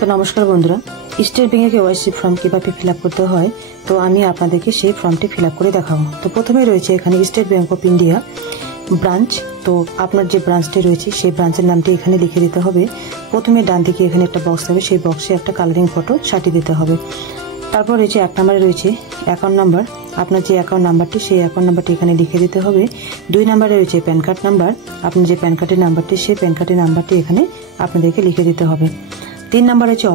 তো নমস্কার বন্ধুরা, স্টেট ব্যাংকে কেওয়াইসি ফর্ম কিভাবে ফিল আপ করতে হয় তো আমি আপনাদেরকে সেই ফর্মটি ফিল আপ করে দেখাবো। তো প্রথমে রয়েছে এখানে state bank of India branch. তো আপনার যে ব্রাঞ্চটি রয়েছে সেই ব্রাঞ্চের নামটি এখানে লিখে দিতে হবে। প্রথমে ডান দিকে এখানে একটা বক্স থাকবে, সেই বক্সে একটা কালারিং ফটো সাটিয়ে দিতে হবে। তারপর রয়েছে 1 নম্বরে রয়েছে অ্যাকাউন্ট নাম্বার, আপনার যে অ্যাকাউন্ট নাম্বারটি সেই অ্যাকাউন্ট নাম্বারটি এখানে লিখে দিতে হবে। 2 নম্বরে রয়েছে প্যান কার্ড নাম্বার, আপনার যে প্যান কার্ডের নাম্বারটি সেই প্যান কার্ডের নাম্বারটি এখানে আপনাদেরকে লিখে দিতে হবে। 3 নম্বর হচ্ছে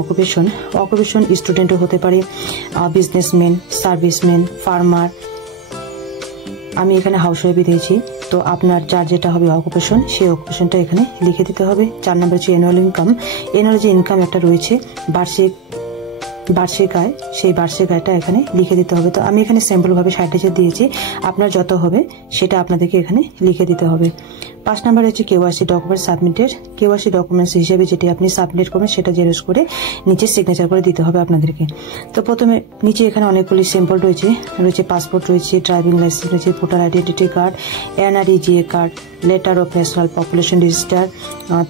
অকুপেশন, স্টুডেন্টও হতে পারে, বিজনেসম্যান, সার্ভিসম্যান, ফার্মার। আমি এখানে হাউস ওয়াইফই দিয়েছি, তো আপনার যার যেটা হবে অকুপেশন সেই অকুপেশনটা এখানে লিখে দিতে হবে। 4 নম্বর হচ্ছে অ্যানুয়াল ইনকাম, যে ইনকাম একটা রয়েছে বার্ষিক আয়, সেই বার্ষিক আয়টা এখানে লিখে দিতে হবে। তো আমি এখানে স্যাম্পলভাবে 60,000 দিয়েছি, আপনার যত হবে সেটা আপনাদেরকে এখানে লিখে দিতে হবে। 5 নম্বর হচ্ছে KYC document submitted, KYC documents হিসেবে যেটি আপনি সাবমিট করবেন সেটা জেরক্স করে নিচে সিগনেচার করে দিতে হবে আপনাদেরকে। তো প্রথমে নিচে এখানে অনেকগুলি স্যাম্পল রয়েছে, পাসপোর্ট রয়েছে, ড্রাইভিং লাইসেন্স রয়েছে, voter identity card, NREGA card, letter of national population register,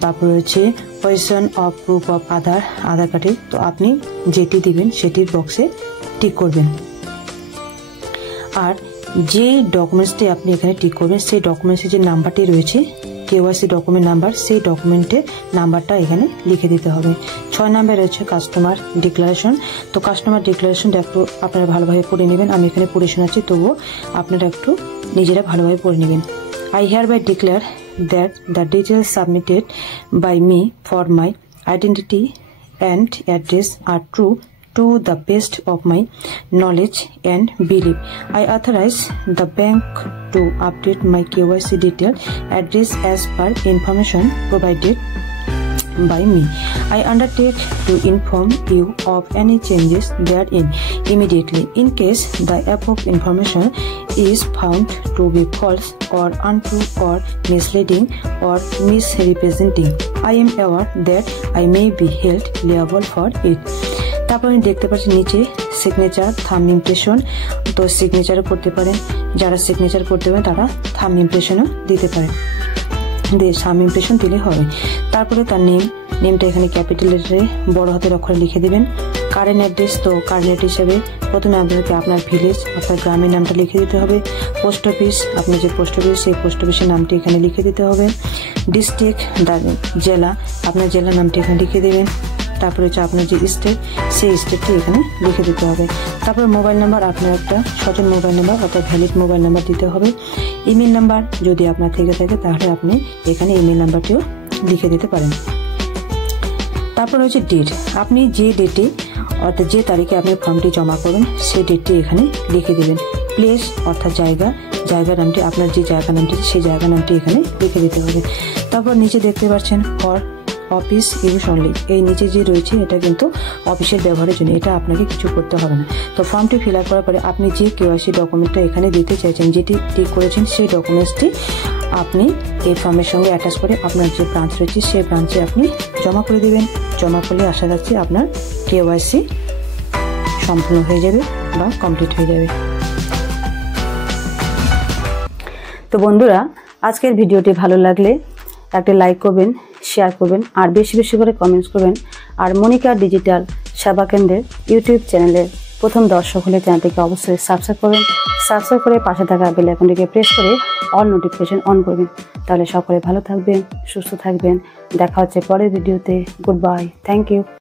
তারপর রয়েছে পজিশন অফ প্রুফ অফ আধার কার্ডের। তো আপনি যেটি দিবেন সেটির বক্সে টিক করবেন। আর যে ডকুমেন্টসটি আপনি এখানে টিক করবেন সেই ডকুমেন্টসের যে নাম্বারটি রয়েছে কেওয়াইসি ডকুমেন্ট নাম্বার, সেই ডকুমেন্টের নাম্বারটা এখানে লিখে দিতে হবে। 6 নম্বরে রয়েছে কাস্টমার ডিক্লারেশন। তো কাস্টমার ডিক্লারেশনটা একটু আপনারা ভালোভাবে পড়ে নেবেন, আমি এখানে পড়ে শোনাচ্ছি, তবুও আপনারা একটু নিজেরা ভালোভাবে পড়ে নেবেন। I hereby declare that the details submitted by me for my identity and address are true to the best of my knowledge and belief. I authorize the bank to update my KYC detail address as per information provided by me. I undertake to inform you of any changes therein immediately. In case the above information is found to be false or untrue or misleading or misrepresenting, I am aware that I may be held liable for it. তারপর আমি দেখতে পাচ্ছি নিচে signature, thumb impression. তো সিগনেচারও করতে পারেন, যারা signature করতে পারেন তারা থাম্ব ইমপ্রেশনও দিতে পারেন, থাম্ব ইমপ্রেশন দিলে হবে। তারপরে তার নেমটা এখানে ক্যাপিটাল লেটারে বড় হাতের অক্ষরে লিখে দিবেন। কারেন্ট অ্যাড্রেস, তো কারেন্ট হিসাবে প্রথমে আপনাদেরকে আপনার ভিলেজ, আপনার গ্রামের নামটা লিখে দিতে হবে। পোস্ট অফিস, আপনার যে পোস্ট অফিস সেই পোস্ট অফিসের নামটি এখানে লিখে দিতে হবে। ডিস্ট্রিক্ট, জেলা, আপনার জেলার নামটি এখানে লিখে দেবেন। তারপরে হচ্ছে আপনার যে স্টেট সেই স্টেটটি এখানে লিখে দিতে হবে। তারপর মোবাইল নাম্বার, আপনার একটা সচল মোবাইল নাম্বার অর্থাৎ ভ্যালিড মোবাইল নাম্বার দিতে হবে। ইমেল নাম্বার যদি আপনার থেকে থাকে তাহলে আপনি এখানে ইমেল নাম্বারটিও লিখে দিতে পারেন। তারপর হচ্ছে ডেট, আপনি যে ডেটে অর্থাৎ যে তারিখে আপনি ফর্মটি জমা করবেন সেই ডেটটি এখানে লিখে দেবেন। প্লেস অর্থাৎ জায়গার নামটি, আপনার যে জায়গা নামটি সেই জায়গা নামটি এখানে লিখে দিতে হবে। তারপর নিচে দেখতে পাচ্ছেন ফর অফিস ইউজ অনলি, এই নিচে যে রয়েছে এটা কিন্তু অফিসের ব্যবহারের জন্য, এটা আপনাকে কিছু করতে হবে না। তো ফর্মটি ফিল আপ করার পরে আপনি যে কেওয়াইসি ডকুমেন্টটা এখানে দিতে চাইছেন, যেটি টিক করেছেন সেই ডকুমেন্টসটি আপনি এই ফর্মের সঙ্গে অ্যাটাচ করে আপনার যে ব্রাঞ্চ রয়েছে সেই ব্রাঞ্চে আপনি জমা করে দেবেন। জমা করলে আশা রাখছি আপনার কেওয়াইসি সম্পূর্ণ হয়ে যাবে বা কমপ্লিট হয়ে যাবে। তো বন্ধুরা, আজকের ভিডিওটি ভালো লাগলে একটা লাইক করবেন, শেয়ার করবেন, আর বেশি বেশি করে কমেন্টস করবেন। আর মনিকা ডিজিটাল সেবা কেন্দ্রের ইউটিউব চ্যানেলের প্রথম দর্শক হলে চ্যানেলটিকে অবশ্যই সাবস্ক্রাইব করবেন। সাবস্ক্রাইব করে পাশে থাকা বেল আইকনটিকে প্রেস করে অল নোটিফিকেশন অন করবেন। তাহলে সকলে ভালো থাকবেন, সুস্থ থাকবেন। দেখা হচ্ছে পরের ভিডিওতে। Good bye, thank you.